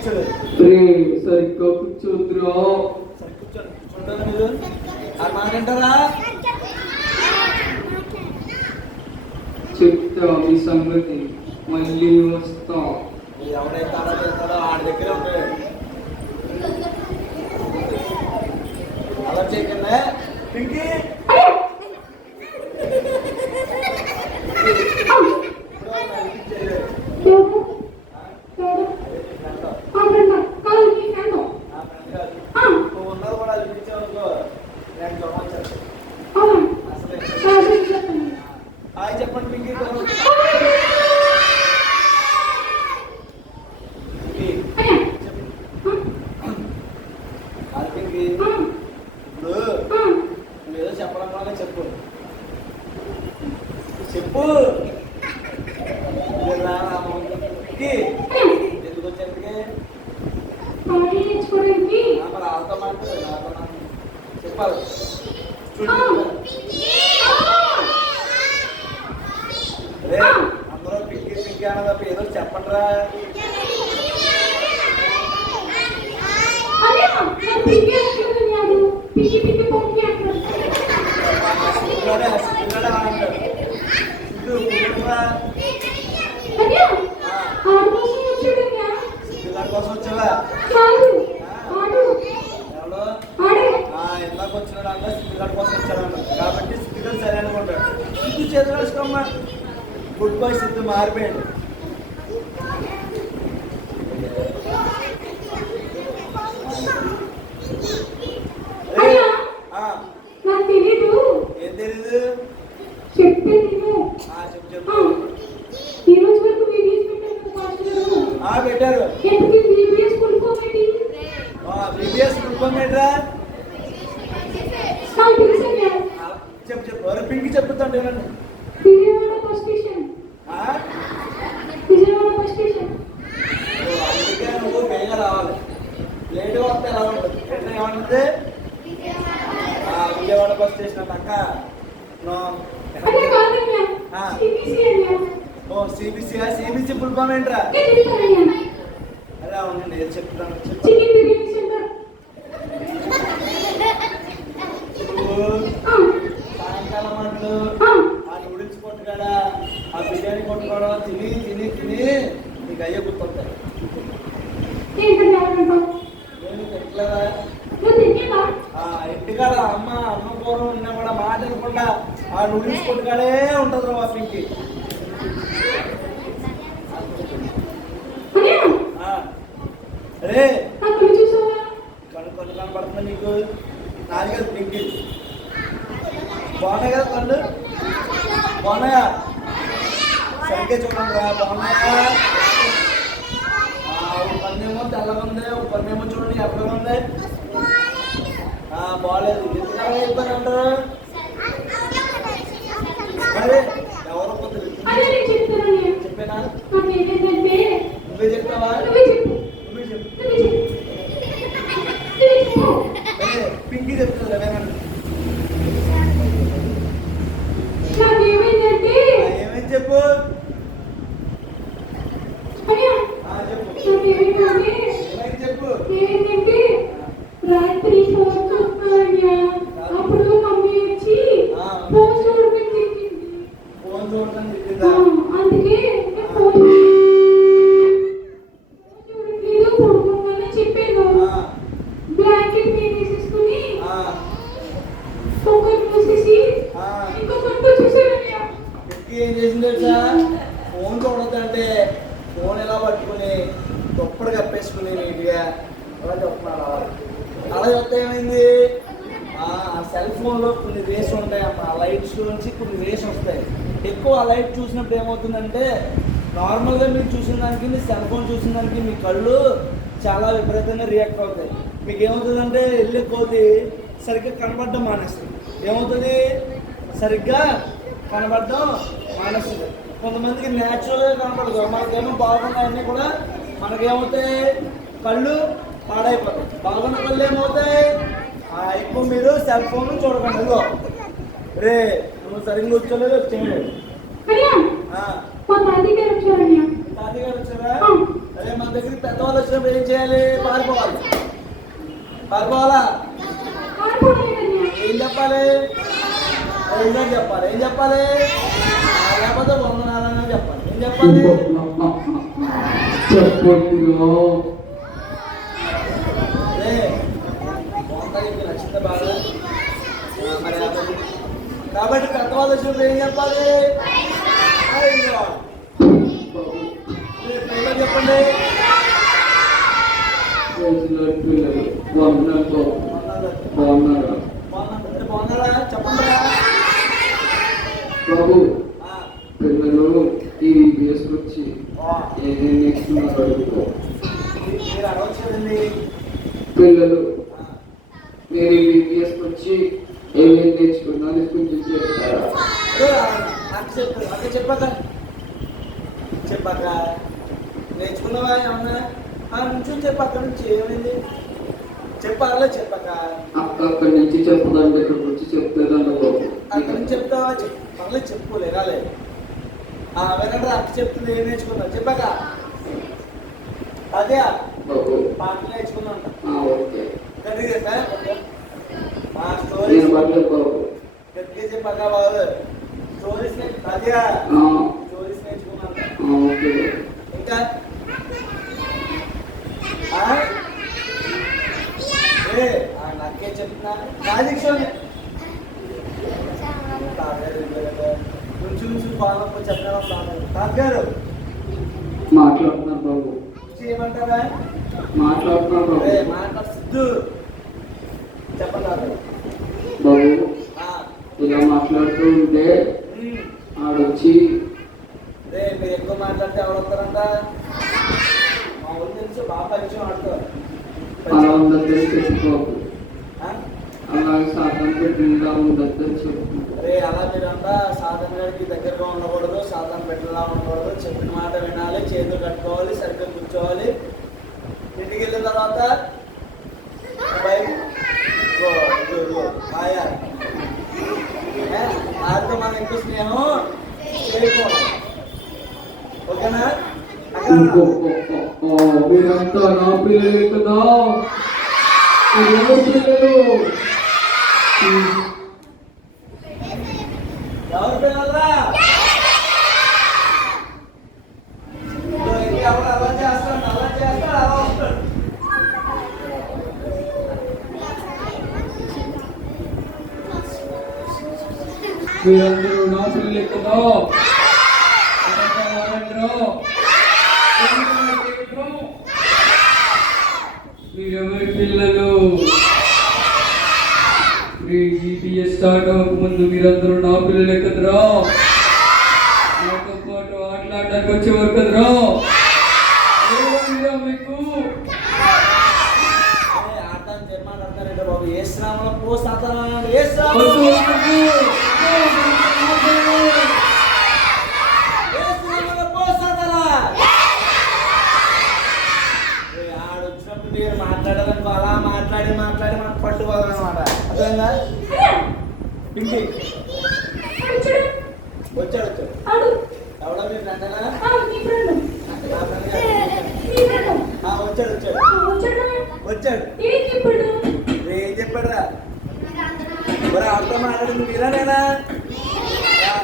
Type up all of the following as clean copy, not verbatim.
కూర్చోలేదు. సరిగ్గా కూర్చోద్దురా. సరి కూర్చోండి. కూర్చుంటారా మీరు? ఆ మాట వింటారా? చెప్తా మీ సంగతి, మళ్ళీ వస్తా. ఎవడైతే ఆడతాడో ఆడి దగ్గరే ఉంటాడు. అలా చేయకుండా పింకీ ఉన్నారు కూడా అనిపించేవరకు నేను చూడవచ్చు. హాయ్ చెప్పండి పింకీ. ఏదో చెప్పడం చెప్పు చెప్పు. ఎందుకు వచ్చేందుకే మరి ఆవుతా చెప్పాలి. అందరూ పింకీ పింకీ అన్నదప్ప ఏదో చెప్పండిరా. కోసం వచ్చావా? ఇందాక వచ్చినాడు అన్న సిద్ధిగాడి కోసం వచ్చాడు అన్న. కాబట్టి సిద్ధిగాడు సరే అనుకుంటాడు. సిద్ధు చేతులు వేసుకోమ్మా. గుడ్ బాయ్ సిద్ధు మారిపోయాడు. ఏం తెలీదు? చెప్పు చెప్పు. పెట్టారు. బీబీఎస్ ఫుల్ ఫామ్ ఏంట్రా? చెప్పు చెప్పు. ఎవరు పింకి చెప్తాండి ఏనండి. అందుకే నువ్వు వేగంగా రావాలి. లేటుగా వస్తే ఎలా ఉంటుంది? ఎట్లా ఏమంటుంది? విజయవాడ బస్ స్టేషన్ అక్క. సిబిసి ఫుల్ ఫామ్ ఏంట్రా? అరే అవునండి ఏది చెప్తాను. సాయంకాలం అంటూ ఆ నూడిల్స్ కొట్టుకాడా ఆ బిర్యానీ కొట్టుకోవడం తిని తిని తిని నీకు అయ్యే గుర్తొస్తాయి. ఇంటికాడ అమ్మ అన్నం కూర ఉన్నా కూడా మాట అనుకుండా ఆ నూడిల్స్ కొట్టుకాడే ఉంటుంది రా పింకి. అరే కళ్ళు కళ్ళు కనపడుతుంది నీకు. నాది కదా పింకి. బాగున్నాయి కదా కళ్ళు? బాగున్నాయా? సరిగ్గా చూడండి రా. బాగున్నాయా? ఒక పన్నేమో తెల్లగా ఉంది, ఒక పన్నేమో చూడండి ఎక్కడగా ఉంది. బాగాలేదు. ఎందుకలా ఇబ్బంది అంటారు? మరి ఎవరో కొద్ది చెప్పేనా? నువ్వే చెప్తావా? నువ్వే చెప్పు. పింకీ చెప్తుంది ఏమేమి చెప్పు. చెప్పు రాత్రి ఫోన్ అప్పుడు మమ్మీ వచ్చి ఫోన్ చూడకుండా అందుకే చూడట్లేదు పడుకోమని చెప్పాను. బ్లాంకెట్ వేసేసుకుని ఫోన్ మూసేసి ఇంకో కొంత చూసాను. ఏం చేసింది ఫోన్ చూడొద్దంటే ఫోన్ ఎలా పట్టుకుని దుప్పటి కప్పేసుకుని నీట్గా అలా చెప్తున్నాను. అలా చెప్తే ఏమైంది? ఆ సెల్ ఫోన్లో కొన్ని రేస్ ఉంటాయి అమ్మ. ఆ లైట్స్ నుంచి కొన్ని రేస్ వస్తాయి. ఎక్కువ ఆ లైట్ చూసినప్పుడు ఏమవుతుందంటే నార్మల్గా మీరు చూసిన దానికి మీ సెల్ ఫోన్ చూసిన దానికి మీ కళ్ళు చాలా విపరీతంగా రియాక్ట్ అవుతాయి. మీకు ఏమవుతుందంటే వెళ్ళే కొద్ది సరిగ్గా కనబడడం మానేస్తుంది. ఏమవుతుంది? సరిగ్గా కనబడడం మానేస్తుంది. కొంతమందికి న్యాచురల్గా కనపడదు. మనకేమో బాగున్నాయన్నీ కూడా మనకేమవుతాయి? కళ్ళు పాడైపోతాయి. బాగున్న కళ్ళు ఏమవుతాయి? ఎక్కువ మీరు సెల్ ఫోన్ చూడకండి. రే నువ్వు సరిగ్గా వచ్చలేదు వచ్చేయండి. తాతయ్య గారు వచ్చారా? అదే మన దగ్గరికి పెద్దవాళ్ళు వచ్చినప్పుడు ఏం చేయాలి? పారిపోవాలి. పారిపోవాలా? ఏం చెప్పాలి? ఏం చెప్పాలి? ఏం చెప్పాలి? లేకపోతే వందనాలని చెప్పాలి. ఏం చెప్పాలి? చెప్పొద్దురా. అదే బాగుంటుంది, నచ్చింది బాగా. మరి కాబట్టి పెద్దవాళ్ళు వచ్చినప్పుడు ఏం చెప్పాలి? అయ్యో పిల్లలు చెప్పండి. పిల్లలు బాగున్నారు. బాగున్నారా బాగున్నారా? చెప్పండి. బాబు, పిల్లలు ఈ వీడియోస్కి వచ్చి ఏమేమి నేర్చుకున్నారు అడుగుతారు. మీరు అడవచ్చు కదండి. పిల్లలు మీరు ఈ వీడియోస్కి వచ్చి ఏమేమి నేర్చుకున్నారు కొంచెం చెప్తారా? అక్క చెప్పాక నేర్చుకున్నావా ఏమన్నా? నుంచి చెప్పాక నుంచి ఏమైంది? చెప్పాలా? చెప్పాక అక్కడి నుంచి చెప్తాను, ఇక్కడికి వచ్చి చెప్తాదండి బాబు. అక్కడి నుంచి చెప్తావా? పర్లేదు చెప్పుకోలే రాలేదు. వినండి, అక్క చెప్తుంది. ఏం నేర్చుకున్నావు చెప్పాక? అదే బాబు పాటలు నేర్చుకున్నాను. ఓకే గట్టిగా స్టోరీస్ బాబు. గట్టిగా చెప్పాక బాబు. స్టోరీస్ అదే స్టోరీస్ నేర్చుకున్నాను. ఓకే ఇంకా నాకే చెప్తున్నా రాజకీయ కొంచెం పాలన చెప్పడం తాగారు మాట్లాడుతున్నారు బాబు. చేయమంటారా? మాట్లాడుతున్నారు బాబు. మాట్లాడు సిద్ధు చెప్పండి బాబు. ఇలా మాట్లాడుతూ ఉంటే ఆడొచ్చి మీరు ఎక్కువ మాట్లాడితే ఎవరు వస్తారంట? మా ఊరి తెలుసు, బాగా పరిచయం ఆడుతారు. అలా ఉండద్దని చెప్పుకోకు. అలాగే సాధారణ పెట్టినలా ఉండద్దని చెప్పు. అరే అలా మీరంతా సాధన గారికి దగ్గరగా ఉండకూడదు, సాధన పెట్టలా ఉండకూడదు. చెప్పిన మాట వినాలి, చేతులు కట్టుకోవాలి, సరిగ్గా కూర్చోవాలి. ఇంటికి వెళ్ళిన తర్వాత ఆడితో మనం ఎక్కువ స్నేహం చేయకూడదు. ఓకేనా? మీరంతా నా పిల్లలే కదా. ఎవరు పిల్లలు? ఎవరు పిల్లలరా? ఎవరు అలా చేస్తాడు, అలా చేస్తాడు, అలా వస్తాడు. మీరందరూ నా పిల్లలే కదా. మీరెవరి పిల్లలు? మీ జీపీఎస్ స్టార్ట్ అవ్వకముందు మీరందరూ నా పిల్లలే కదరా. నాతో పాటు ఆటలాడడానికి వచ్చేవారు కదరా. మీకు ఆడటానికి చెప్పమంటారంటే బాబు, ఏ శ్రామంలో పోస్తాను? ఏ ఆడొచ్చినప్పుడు మీరు మాట్లాడాలని అలా మాట్లాడి మాట్లాడి మనకు పట్టుకోవాలన్నమాట. అర్థమైందా? పింకి వచ్చాడు వచ్చాడు. ఎవడో మీ ఫ్రెండేనా? వచ్చాడు వచ్చాడు వచ్చాడు. ఏం చెప్పాడురా? మరి ఆడితో మాట్లాడింది మీరేనా?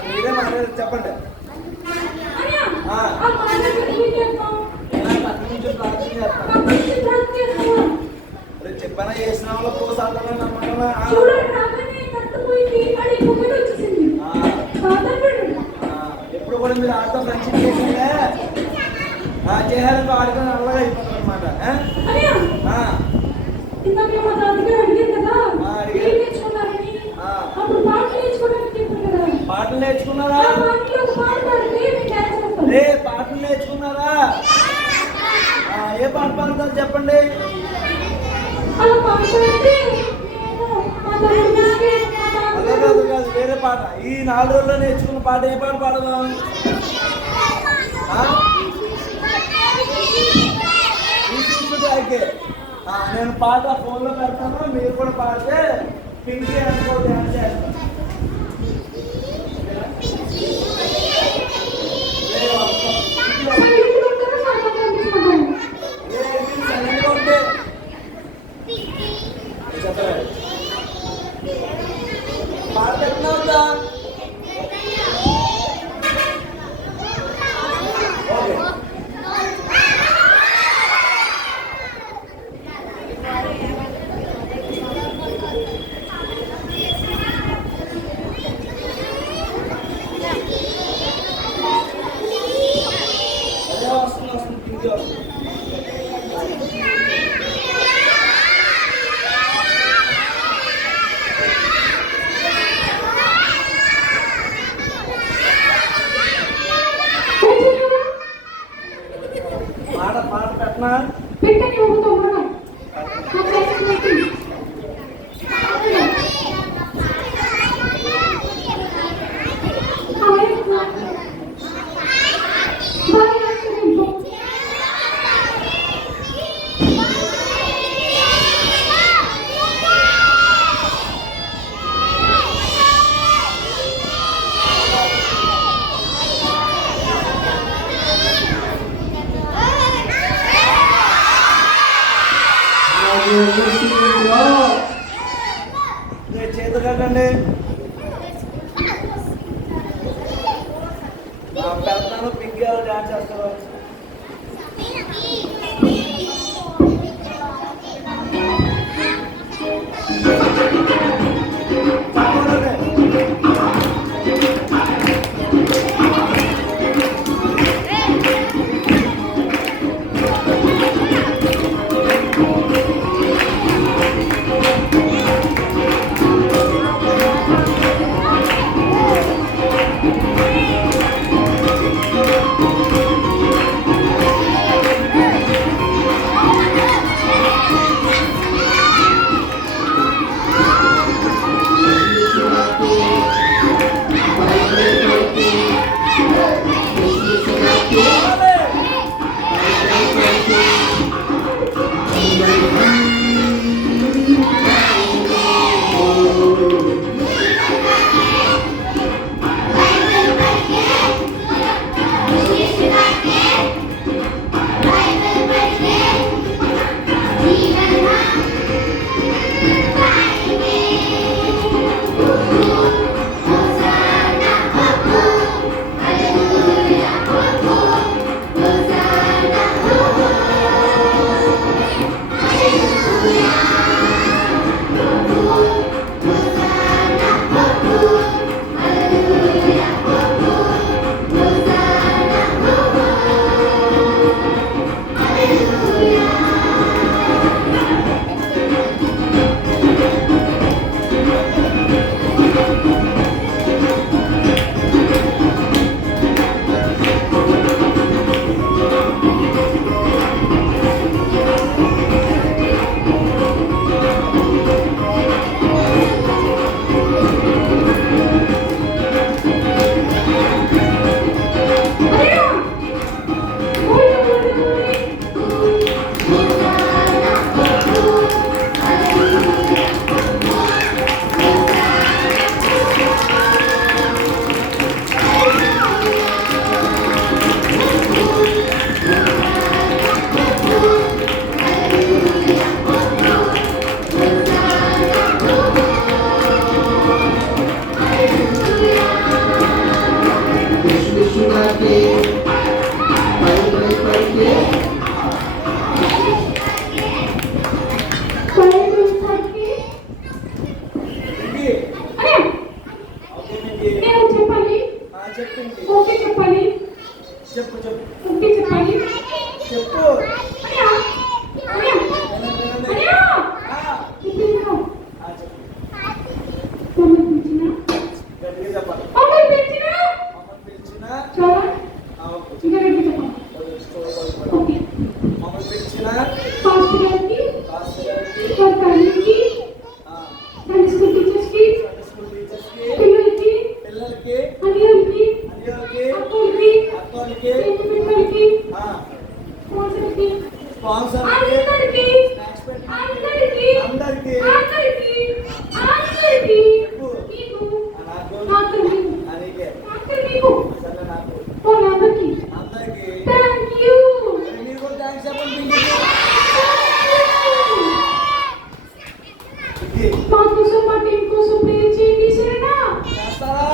మీరే మాట్లాడారు, చెప్పండి. చెప్పానా చేసిన వాళ్ళు పోసాడమని నమ్మకమా? ఎప్పుడు కూడా మీరు ఆడితో ఫ్రెండ్షిప్ చేసిందే చేయాలని ఆడుకొని అల్లగా అయిపోతారు అనమాట. పాటలు నేర్చుకున్నారా? పాటలు నేర్చుకున్నారా? ఏ పాట పాడతారు చెప్పండి. అదే కాదు కాదు, వేరే పాట. ఈ 4 రోజుల్లో నేర్చుకున్న పాట ఏ పాట పాడదాం? నేను పాట ఫోన్లో పెడతాను, మీరు కూడా పాడితే పింక్ అనుకో డ్యాన్స్ చేస్తాను. పెడతాను పింక్ గారు డాన్స్ చేస్తారు. చెప్పింది ఓకే చెప్పాలి చెప్పు చెప్పు ఓకే చెప్పాలి చెప్పు అయ్యా అయ్యా అయ్యా చెప్పు మమ్మల్ని పిలిచినా గట్టిగా చెప్పాలి మమ్మల్ని పిలిచినా చాలా ఇంకా గట్టిగా చెప్పాలి ఓకే మమ్మల్ని పిలిచిన పాస్టర్ గారికి వారి తల్లికి సండే స్కూల్ టీచర్స్కి పిల్లలకి అన్యులకి అక్కలకి స్పాన్సర్కి అందరికి మీరు కూడా థ్యాంక్స్ చెప్పండి మా కోసం మా టీం కోసం ప్రేర్ చేయండి సరేనా చేస్తారా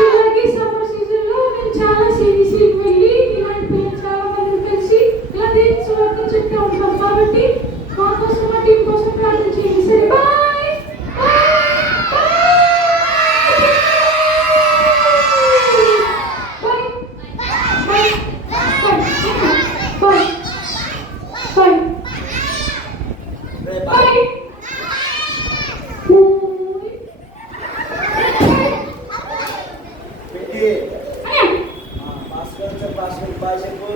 ఇలాగే సమ్మర్ సీజన్ లో మేము చాలా సిరీస్కి వెళ్ళి ఇలాంటి పిల్లలు చాలా మంది కలిసి ఇలా దేవుని సువార్త చెప్తూ ఉంటాం కాబట్టి మా కోసం మా టీం కోసం ప్రార్థన చేయండి సరే బాయ్ బాయ్ బాయ్ బాయ్ రేపు బాయ్ పెట్టి భాస్కర్ బాయ్ చెప్పు